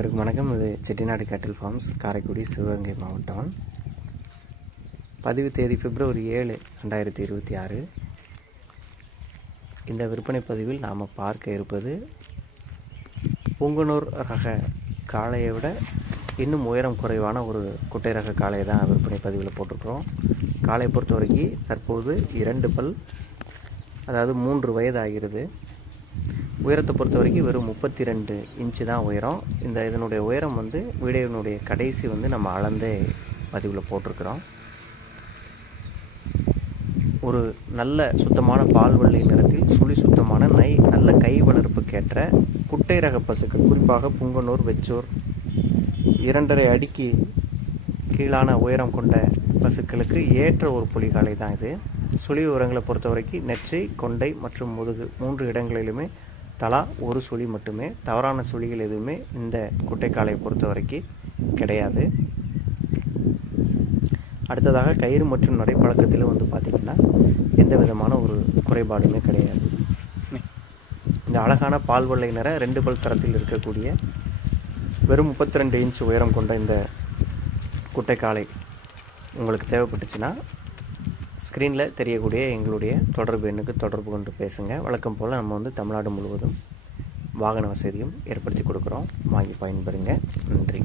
அனைவருக்கும் வணக்கம். இது செட்டிநாடு கேட்டில் ஃபார்ம்ஸ், காரைக்குடி, சிவகங்கை மாவட்டம். பதிவு தேதி February 7, 2026. இந்த விற்பனை பதிவில் நாம் பார்க்க இருப்பது புங்கனூர் ரக காளையை விட இன்னும் உயரம் குறைவான ஒரு குட்டை ரக காளையை தான் விற்பனை பதிவில் போட்டிருக்கிறோம். காளையை பொறுத்த வரைக்கும் தற்போது 2 பல், அதாவது 3 வயது ஆகிறது. உயரத்தை பொறுத்த வரைக்கும் வெறும் 32 இன்ச்சு தான் உயரம். இதனுடைய உயரம் வீடியோனுடைய கடைசி நம்ம அளந்தே பதிவில் போட்டிருக்கிறோம். ஒரு நல்ல சுத்தமான பால் வெள்ளை நிறத்தில் சுழி சுத்தமான நல்ல கை வளர்ப்புக்கேற்ற குட்டை ரக பசுக்கள், குறிப்பாக புங்கனூர், வெச்சூர் 2.5 அடிக்கு கீழான உயரம் கொண்ட பசுக்களுக்கு ஏற்ற ஒரு புலிகாலை தான் இது. சுழி உரங்களை பொறுத்த வரைக்கும் நெற்றி, கொண்டை மற்றும் முதுகு 3 இடங்களிலுமே தலா ஒரு சுழி மட்டுமே. தவறான சுழிகள் எதுவுமே இந்த குட்டைக்காலையை பொறுத்த வரைக்கும் கிடையாது. அடுத்ததாக கயிறு மற்றும் நடைப்பழக்கத்தில் பார்த்திங்கன்னா எந்த விதமான ஒரு குறைபாடுமே கிடையாது. இந்த அழகான பால் வெள்ளை நிற 2 பல் தரத்தில் இருக்கக்கூடிய வெறும் 32 இன்ச் உயரம் கொண்ட இந்த குட்டைக்காலை உங்களுக்கு தேவைப்பட்டுச்சுன்னா ஸ்க்ரீனில் தெரியக்கூடிய எங்களுடைய தொடர்பு எண்ணுக்கு தொடர்பு கொண்டு பேசுங்க. வழக்கம் போல் நம்ம தமிழ்நாடு முழுவதும் வாகன வசதியும் ஏற்படுத்தி கொடுக்குறோம். வாங்கி பயன்பெறுங்க. நன்றி.